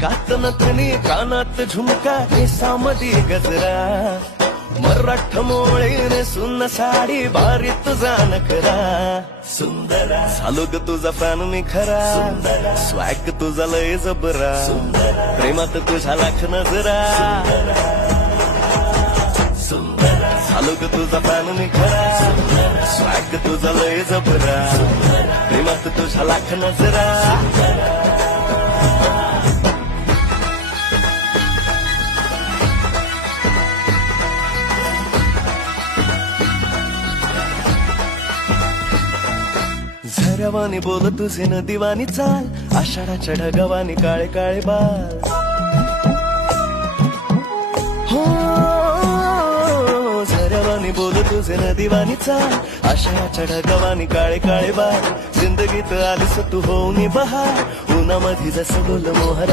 नाकात नथनी कानात झुमका केसामध्ये गजरा मराठ मोळीने सुन्न साडी भारी तुझा नखरा सुंदरा झालो ग तुझा फॅन मी खरा स्वॅग तुझा लय जबरा प्रेमात तुझा लाख नजरा झालो ग तुझा फॅन मी खरा स्वॅग तुझा लय जबरा प्रेमात तुझा लाख नजरा झऱ्यावानी बोल तुझे नदीवानी चाल आषाढाच्या ढगावानी काळे काळे बाल हो झऱ्यावानी बोल तुझे नदीवानी चाल आषाढाच्या ढगावानी काळे काळे बाल जिंदगीत आलीस तू होऊन बहार उन्हामध्ये जसं बोल मोहर